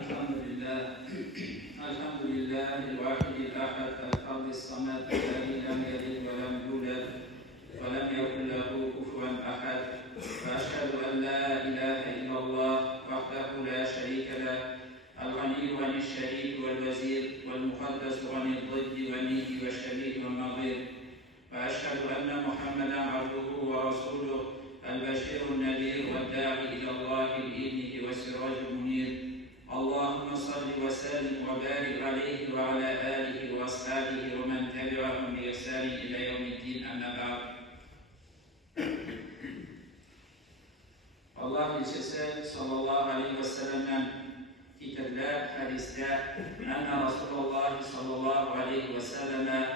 الحمد لله الواحد الأحد الفرد الصمد الذي لم يلد ولم يولد ولم يكن له كفوا أحد، وأشهد أن لا إله إلا الله وحده لا شريك له، الغني عن الشريك والوزير والمقدس عن الضد والند والشبيه والنظير، وأشهد أن محمدا عبده ورسوله البشير النذير والداعي إلى الله بإذنه والسراج المنير. اللهم صل وسلم وبارك عليه وعلى آله وأصحابه ومن تبعهم بإحسان إلى يوم الدين. أما بعد. Allah elçisi sallallahu aleyhi ve sellem'den kitaplar, hadisler, enne Resulullah sallallahu aleyhi ve selleme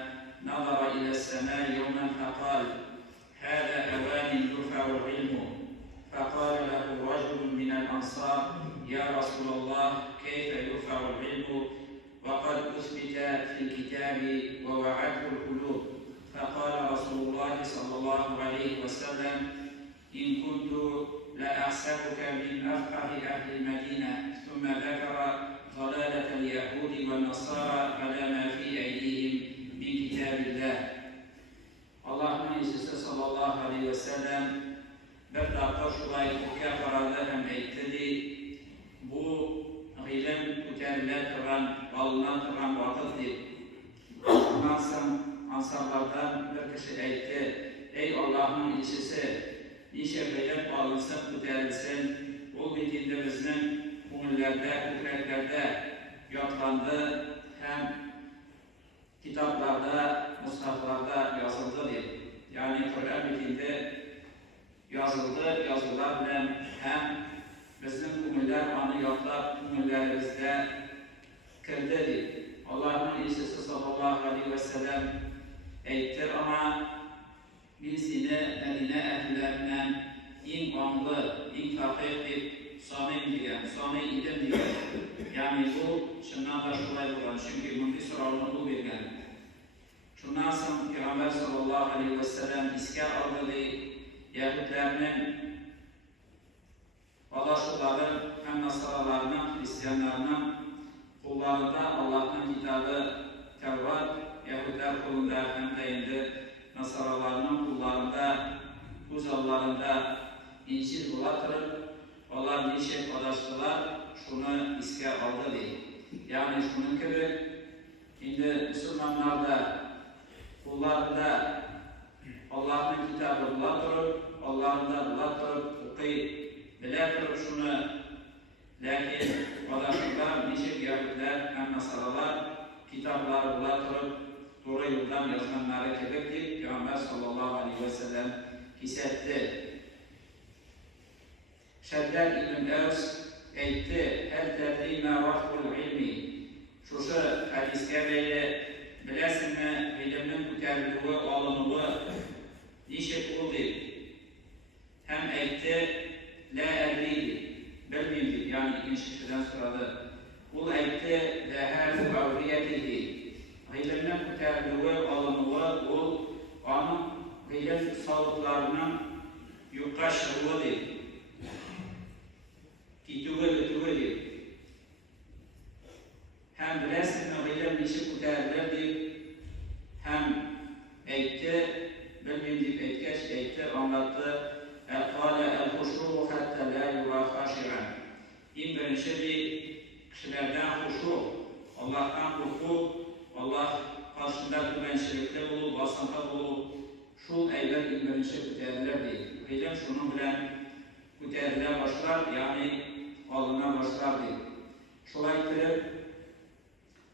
nazara ila sema yevmen fekal, hâzâ evânin yurfa'u ilmu, fekâle lehu raculun minel ansar, ya Resulallah, keyfe yurfa'u ilmu, ve kad usbite fil kitabi ve va'adhul kulub, fekâle Resulullah sallallahu aleyhi ve sellem, in kuntu لأحسبك من أفقه أهل المدينة، ثم ذكر ضلالة اليهود والنصارى على ما في أيديهم من كتاب الله. Allah'ın elçisi sallallahu aleyhi ve sellem bir dakika şurayı okuya faradı hem eytledi. Bu ilim kütərilə tıran, balına tıran vaxtdır. Ondan sonra ansarlardan bir kişi eytti: ey Allah'ın elçisi, nice beyler alınsın, kütərilsin, o bildiğimizin konularda, hükümlerde yatlandı, hem kitaplarda, mushaflarda yazıldı. Yani Kur'an bildiğinde yazıldı, yazılar bilen hem bizim konular anı yatlap, konularımızda kırdı. Allah'ın elçisi sallallahu aleyhi ve sellem eyttir ama biz yine Medine ehllerinden en anlı, en fakir, sami ilim diyen. Yani bu, şundan da şuraya bulan. Çünkü bunun bir soralını bu vergen. Şundan sonra Peygamber sallallahu aleyhi ve sellem iske aldığı Yahudlerinin, Allah'ın hem Nasaralarının, Hristiyanlarının kullarında Allah'ın kitabı Tevrat, Yahudler kulunda hem de indi Nasaralarının kullarında, uzallarında İncil bulatırıp, onlar nice paylaştılar, şunu iske aldı değil. Yani şunun gibi, şimdi Müslümanlar da kullarında Allah'ın kitabı bulatırıp, Allah'ında bulatırıp, okuyup, bilettirip şunu, lakin paylaştılar, nice Yahudler hem Nasaralar kitapları bulatırıp, doğru yoldan yazmanları kebektir. Peygamber sallallahu aleyhi ve sellem hissetti. Şeddad İbn Evs eytti: hel tedrî mâ vafkul ilmi. Şuşu hadiske böyle bilesin mi ilimin kütəbilliği, alınığı nişet oldu? Hem eytti la edriydi, bilmiydi. Yani ikinci kişiden soradı. Bu eytti lehâlu avriyetihi. İlimden kütəbilliği, alınığı, o onun ilim sağlıklarının yukarışırlığı Titüveli. Hem bilesin ilim nişi kütəbilliği, hem eytti, bilmiydi, eytkeş, eytti, anlattı. Kâle el-huşû hatta la yura haşiran. Birinci bir kişilerden huşu, Allah'tan korku, Allah karşında güvençilikte olup, basanta olup, şu eyler birinci kütəbilliği değil. İlim şunun bilen kütəbilliğe başlar, yani alına başlar değil. Şolay kirib,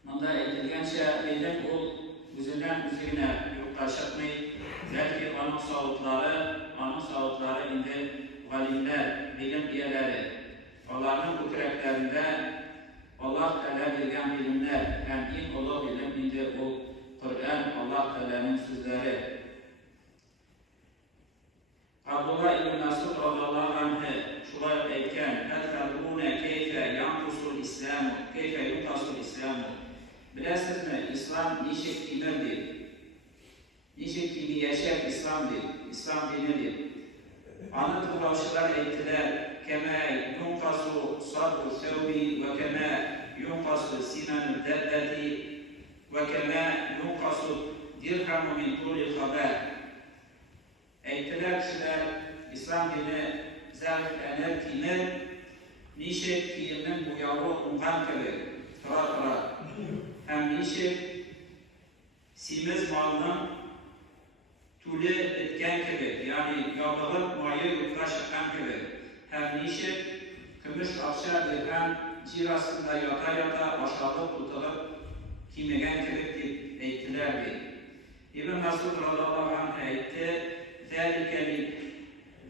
bunda eytilgençe ilim ol, üzünden üzerine yoktaşıkmayı, belki onun sağlıkları indi galimler, bilim üyeleri, onların kütüreklerinde Allah Teala bilgen bilimler, hem ilk olup bilim indi o Kur'an, Allah Teala'nın sözleri. Abdullah İbn Mesud radıyallahu anh şuraya eyken "Etfedrûne keyfe yankusul İslamu, keyfe yunkasul İslamu." Bilesiniz mi? İslam niçin kimirdir? Niçin kimi yaşayan İslam'dır? İslam dinidir. Anı tıkavşılar eytiler: "Kemâ yunkasu sabru sevbi ve kemâ kiyimnin bu yavru ungan gibi tıra. Hem nişek simiz malının tülü etken gibi, yani yağdılık mayı yukla şıkan gibi. Hem nişek kümüş akşa dirhem cirasında yata aşağılık tutulup kimegen gibi ettiler diye. İbn Mesud radıyallahu anh etti,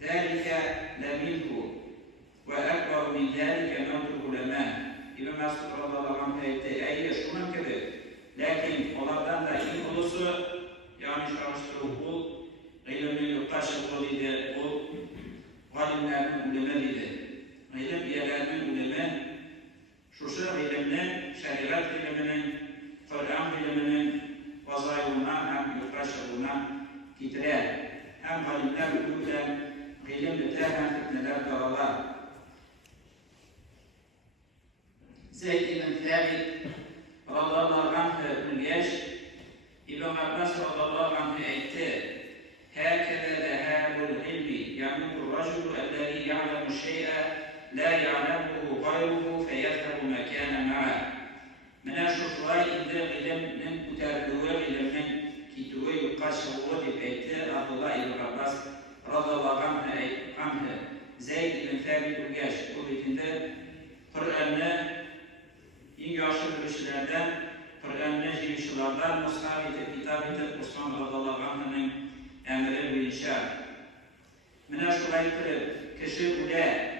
ذَٰلِكَ لَمِنْهُ وَاَكْبَرُ مِنْ ذَٰلِكَ مَوْتُ الْعُلَمَاءِ İbn Mesud radıyallahu anh etti, şunun gibi. Lakin onlardan da ilk ulusu, yani çalıştığı ul, ilmin yurttaşlığı idi, ul, galimlerin ulemi idi. İlim üyelerinin ulemi, şuşu iliminin, şeriat iliminin, Kur'an iliminin vazayına hem yurttaşlığına getirer. Hem galimler ulumden ilim biter hem fitneler dağılar. Zeyd ibn Thabit radıyallahu anh ülgeç, İbn Abbas radıyallahu anh etti. هَكَذَا ذَهَابُ الْعِلْمِ يَمُدُ الرَّجُلُ الَّذِي يَعْلَمُ الشَّيْءَ لَا يَعْلَمُهُ غَيْرُهُ فَيَذْهَبُ مَكَانَ مَعَهُ Mene şuşuğa indi iliminin kuterliği, ilimin kitüğü yukarışılığı deyip etti. Abdullah ibn Abbas radıyallahu anh Zeyd ibn Thabit ülgeç. Bu bitinde Kur'an'ı en yaşlı bilişlerden, Kur'an'ı jivişçilerden, Mushaf edip, kitap edip, Osman radıyallahu anh'ın emri bilinçler. Mene şuraya kırıp, kişi ule,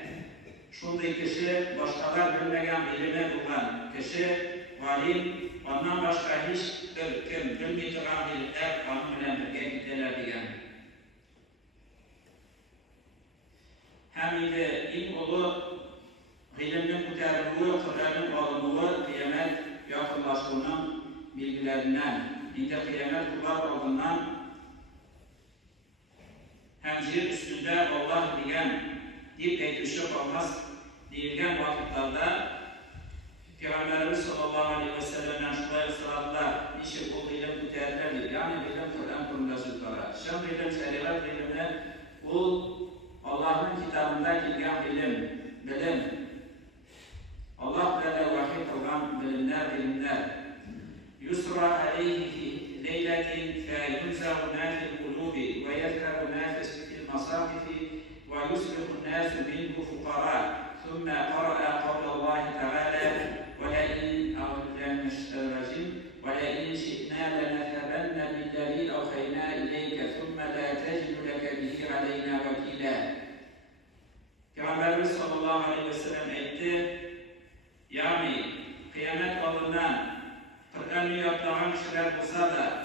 şunday kişi başkalar bilmegen ilime bulan kişi, valim, ondan başka hiç bir kim bilmeyeceğim birlikler kanun bilen birge giderler diyen. Hem de ilk olu iliminin kuterliği, Kur'an'ın alınlığı, kıyamet yakınlaştığının bilgilerinden, indi kıyamet kullar olduğundan, hem yer üstünde Allah diyen, dip etkişik olmaz, deyilgen vakitlerde, Peygamberimiz sallallahu aleyhi ve sellem'den şuraya sıratlar, işi bu ilim kuterlerdir. Yani ilim Kur'an kurumda zülkara. Şam ilim, şeriat ilimine, bu Allah'ın kitabında gelgen ilim, bilim. Allah Teala vahiy kılgan bilimler. Yusra aleyhi fi leyletin fe yunzahu nâfil kulubi ve yezkaru nâfis fil masafifi ve yusbihu nâsu minhu fukara. ثم قرأ قول الله تعالى ولئن شئنا لنذهبن بالذي أوحينا إليك ثم لا تجد لك به علينا وكيلا. Peygamberimiz sallallahu aleyhi ve sellem etti. Yani kıyamet olduğundan Kur'an'ı yatlağın kişiler bulsa da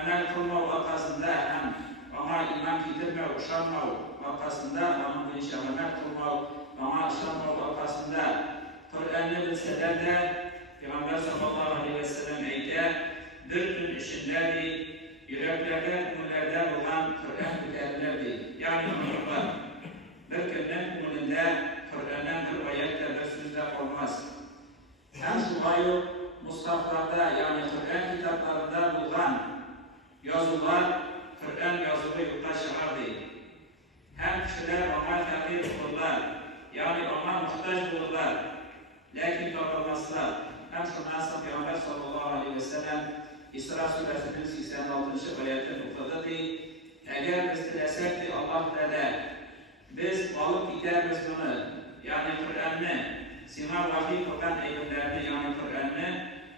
amel kılma vakasında hem ona iman getirme, uşanma vakasında onun bu işe amel kılma, ona uşanma vakasında Kur'an'ı bilseler de Peygamber sallallahu aleyhi ve sellem etti. Bir gün içinde yüreklerde, kumullarda olan Kur'an müterlerdi. Yani unutma. Bir günden kumulunda Kur'an'ın bir ayette bir sözde olmaz. Hem şuayı Mustafa'da yani Kur'an kitaplarında bulunan yazılar Kur'an yazılı yurtta çıkardı. Hem kişiler ona fakir olurlar. Yani ona muhtaç olurlar. Lakin davranmazlar. Hem şundan sonra Peygamber sallallahu aleyhi ve sellem İsra suresinin 86. ayetini okudu ki eğer biz dilesek ki Allah Teala biz alıp gideriz bunu yani Kur'an'ı sima vahiy kılgan eylemlerini yani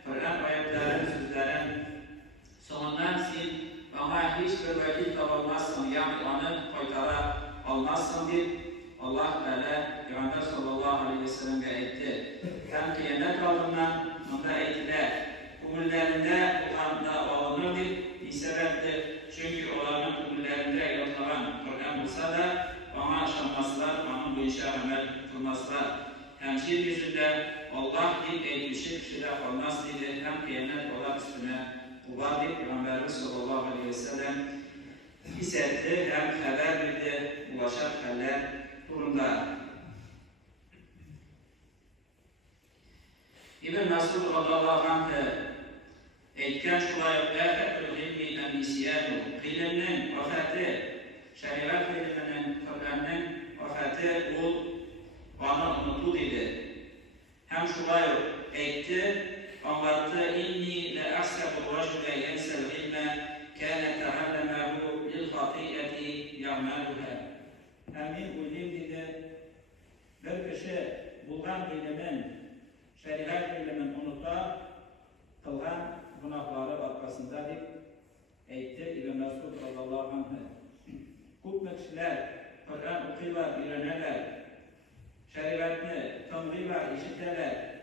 Kur'an ayetlerin sözlerin sonundan sil ama hiçbir vakit kalmazsın yani onu koytara almazsın diye Allah Teala Peygamber sallallahu aleyhi ve sellem'e etti. Hem kıyamet aldığından onda ettiler. Kumullerinde Kur'an'da alınırdı. Bir sebeptir. Çünkü onların kumullerinde yatılan Kur'an olsa da ona aşanmazlar, onun bu işe amel kılmazlar. Hem şir yüzünde Allah dil etmişi kişiler olmaz dedi. Hem kıyamet olan üstüne kubar deyip Peygamberimiz sallallahu aleyhi ve sellem hissetti. Hem haber verdi. Ulaşan haller durumda. İbn Mesud radıyallahu anh etken şuraya efetül ilmi en-nisyanu ilimnin vafatı, şeriat iliminin, Kur'an'ın vafatı ol, onu unutu dedi. şulay etti. Anlattı. İnni la ahsabu racule yensel ilme kâne teallemahu lil hatiyeti ya'maluha. Amin uylayım dedi. Bir kişi bulgan ilimin, şeriat ilimin unuta, kılgan günahları arkasında deyip etti İbn Mesud radıyallahu anh. Köp kişiler Kur'an okuylar, öğrenirler, şeriatını tanıyırlar, işitirler.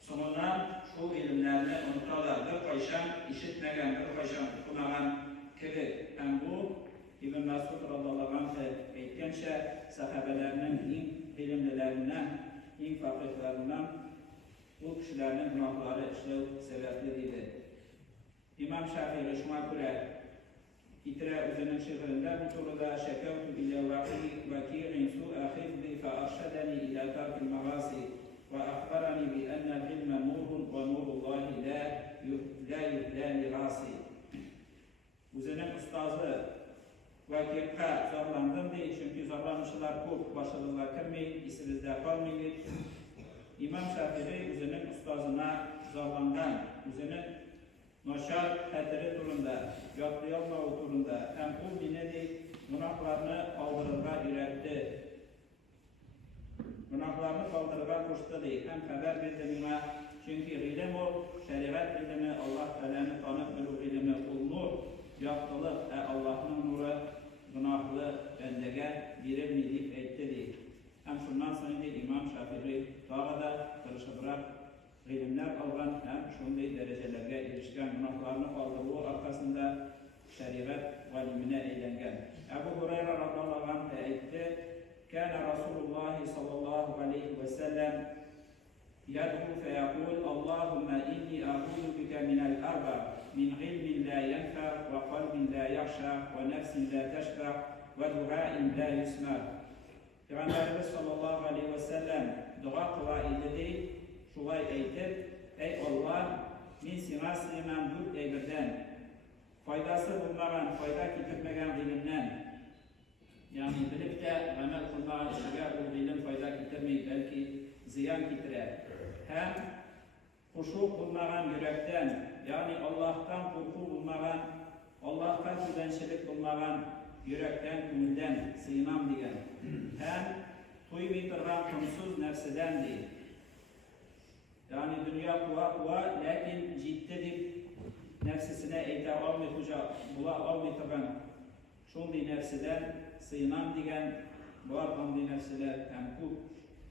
Sonundan şu ilimlerini unutarlar. Bir kayşan işitmegen, bir kayşan okumagan gibi. Hem bu İbn Mesud radıyallahu anh etkençe sahabelerinin en ilimlilerinden, en fakihlerinden bu kişilerin günahları işlev sebepleridir. İmam Şafii şuna göre İtira özünün şiirinde bu soruda şekavtu ila vaki'in su'a hifzi fa arşadani ila tarkil mağasi ve akhbarani bi ennel ilme nurun ve nurullahi la yuhdani rasi. Özünün ustazı vaki'ka zorlandım diye çünkü zorlanmışlar çok başarılılar kırmayın, isimizde kalmayın. İmam Şafii özünün ustazına zorlandan, özünün noşar hatırı turunda, yatlayalmağı turunda hem bu binedi günahlarını kaldırırga üretti. Günahlarını kaldırırga koştu değil. Hem haber verdi buna. Çünkü ilim o, şeriat ilimi, Allah Teala'nı tanıp bilu ilimi olunur. Yaptılık, Allah'ın nuru günahlı bendege verilmeyip etti değil. Hem şundan sonra İmam Şafii daha da karışıbırak ilimler algan hem şunday derecelerge erişken günahlarını kaldırdığı arkasında şeriat valimine eğlengen. Ebu Hureyre radıyallahu anh etti. Kana Resulullah sallallahu aleyhi ve sellem yad'u feyakul Allahümme inni a'udhu bike minel arba min ilmin la yenfa ve kalbin la yakşa ve nefsin la teşba ve duain la yusma. Peygamberimiz sallallahu aleyhi ve sellem dua kıla idi. Şulay eytip, ey Allah, min sina sığınan dört eybirden, faydası bulmagan, fayda getirmegen ilimden, yani bilip de amel kılmagan işe bu ilim fayda getirmeyip belki ziyan getirer. Hem huşuk bulmagan yürekten, yani Allah'tan korku bulmagan, Allah'tan güvençilik bulmagan yürekten, gönülden sığınam diyen. Hem tuymaytırgan kumsuz nefsiden değil. Yani dünya kuva, lakin ciddi deyip nefsisine eğitim almayacak, bula almayacak şunday nefsiden sığınan diyen var hangi nefsiler hem bu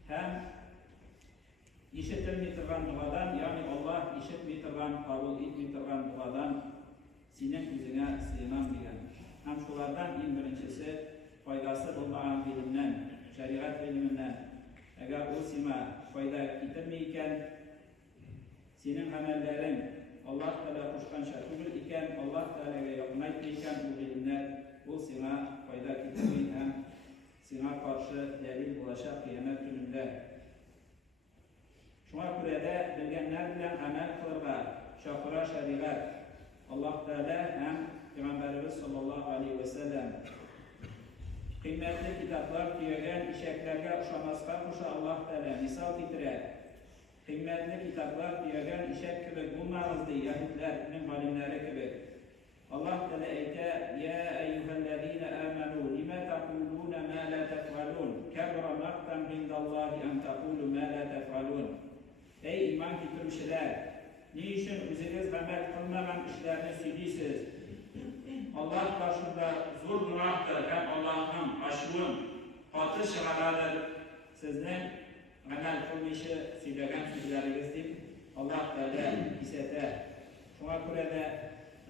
hem işitilmeytirgan duadan yani Allah işitmeytirgan, kabul etmeytirgan duadan senin yüzüne sığınan diyen. Hem şulardan en birincisi faydası bulmayan bilimden, şeriat biliminden. Eğer o sima fayda getirmeyken senin amellerin Allah Teala kuşkan şartlıdır iken, Allah Teala'ya yakınayken bu ilimler bu sana fayda getirmeyin hem sana karşı delil bulaşak kıyamet gününde. Şuna göre de bilgenler bilen amel kılırlar, şakıra şeriat. Allah Teala hem Peygamberimiz sallallahu aleyhi ve sellem kıymetli kitaplar diyen işeklerge uşamazka kuşa Allah Teala misal getirer. Kıymetli kitaplar diyen işek gibi bulmağızdı Yahudilerin halimleri gibi. Allah Teala eyte ya eyyühellezine amenu lime tekulune ma la tefalun kebra maktan indallahi en tekulu ma la tefalun. Ey iman getirmişler, niçin üzeriniz amel kılmayan işlerini söylüyorsunuz? Allah karşında zor günahtır hem Allah'ın aşkın katı şıhadadır. Sizden amel kılmışı söylegen sözleriniz deyip Allah Teala hisseter. Şuna göre de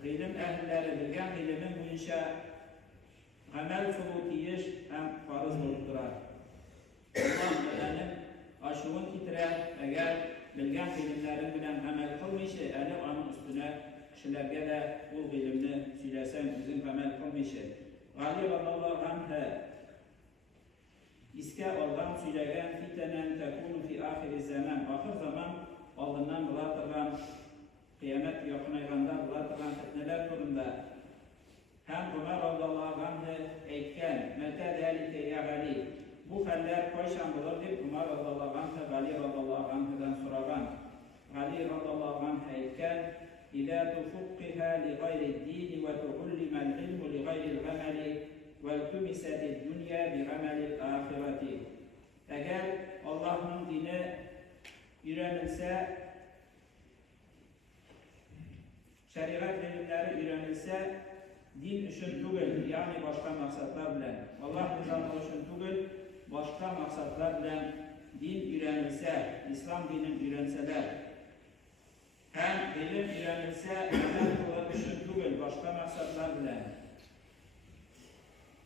ilim ehlileri bilgen ilimin boyunca amel kılutiyiş hem farız olup durar. Allah Teala'nın aşkın getirer eğer bilgen ilimlerin bilen amel kılmışı eli onun üstüne kişilerge de bu ilimni söylesen bizim amel kılmışı. Gali radallahu anh'e İske aldan söylegen fitenen tekunu fi ahiri zaman. Ahir zaman aldından bulatırgan, kıyamet yakın ayganda bulatırgan fitneler turunda. Hem Ömer radallahu anh'e eytken, mete delike ya Gali. Bu haller koyşan bulur deyip Ömer radallahu anh'e Gali radallahu anh'dan sorar. öğrenilse, şeriat ilimleri öğrenilse, din için değil, yani başka maksatlar bilen, Allah rızası için değil, başka maksatlar bilen din öğrenilse, İslam dinin öğrenseler, hem ilim öğrenilse, amel kılıp için değil, başka maksatlar bilen,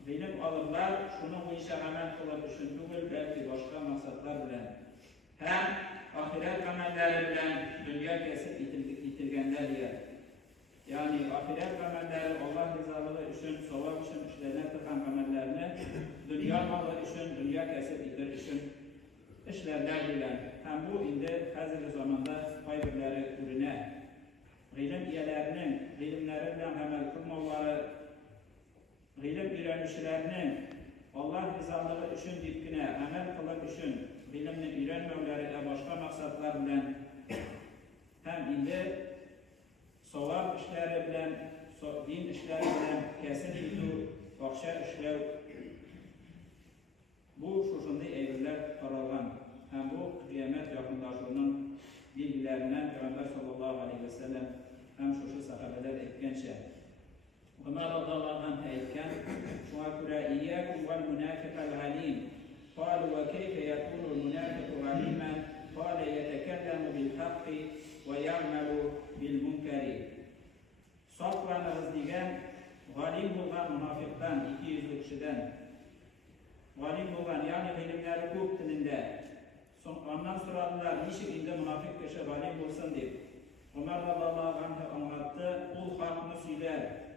ilim alırlar, şunu bu işe amel kılıp için değil, belki başka maksatlar bilen, hem ahiret amelleri bilen dünya kesip yitirgenler yer. Yani ahiret amelleri Allah rızalığı için, sevap için işlerine tıkan amellerini dünya malı için, dünya kesip yitir için işlerler bilen. Hem bu indi hazır zamanda hayırları ürüne, ilim üyelerinin ilimleriyle amel kılmaları, ilim öğrenişlerinin Allah rızalığı için dipkine amel kılıp için ilimini öğrenmeleri başka maksatlar bilen hem indi sevap işleri bilen, din işleri bilen kesin tutu, bakşa işlev bu şuşunda eğriler taralgan. Hem bu kıyamet yakınlaşının bilgilerinden Peygamber sallallahu aleyhi ve sellem hem şuşu sahabeler etkençe. Ömer radıyallahu anh etken şuna İyyâkum vel münâfikal alim. قالوا وكيف يكون المنافق عليما قال يتكلم بالحق ويعمل بالمنكر. Saflanırız diyen galim olan münafıktan 200 kişiden galim olan yani ilimleri hukuk dilinde ondan soradılar niçin indi münafık kişi galim olsun diye. Ömer radıyallahu anh anlattı, ul hakkını söyler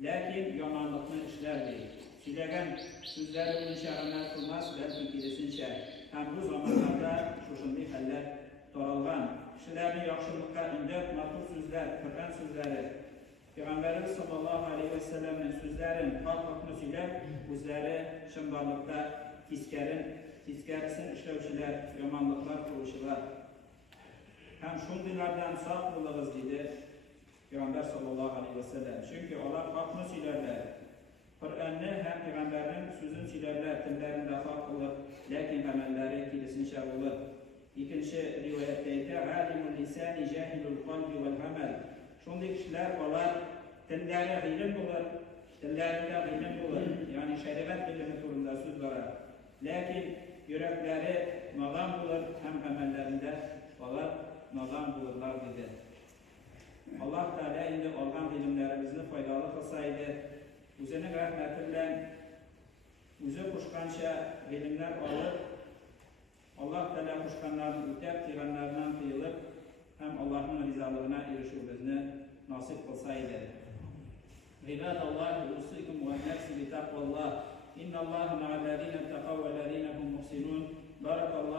lakin yamanlıkını işler değil. Söylegen sözleri onun şerine kılmaz, belki gerisince. Hem bu zamanlarda şuşunlu haller taralgan. Kişilerini yakşılıkka indir, matur sözler, kırkan sözleri. Peygamberimiz sallallahu aleyhi ve sellem'in sözlerin hakkını söyler, özleri şımbarlıkta tiskerisini işlevçiler, yamanlıklar kuruluşular. Hem şundilerden sağ kılığız dedi Peygamber sallallahu aleyhi ve sellem. Çünkü onlar hakkını söylerler. Kur'an'ı hem Peygamber'in sözünü söylerler, dillerinde hak olur, lakin amelleri kilisince olur. İkinci rivayetteydi, alimul lisani cahilul kalbi vel amel. Şundaki kişiler olar, dilleri ilim olur, dillerinde ilim olur. Yani şeriat bilimi turunda söz var. Lakin yürekleri nazam olur, hem amellerinde olar, nazam bulurlar dedi. Allah Teala indi olgan ilimlerimizni faydalı kılsaydı, Üzerine rahmetiyle yüze kuşkança ilimler alıp Allah Teala kuşkanlarını ütep, tiranlarından kıyılıp hem Allah'ın rızalığına erişimimizni nasip kılsaydı. İbadallahi usikum ve nefsi bi takvallah. İnna Allaha ma'allezine tekav ve lezine hum muhsinun. Barakallahu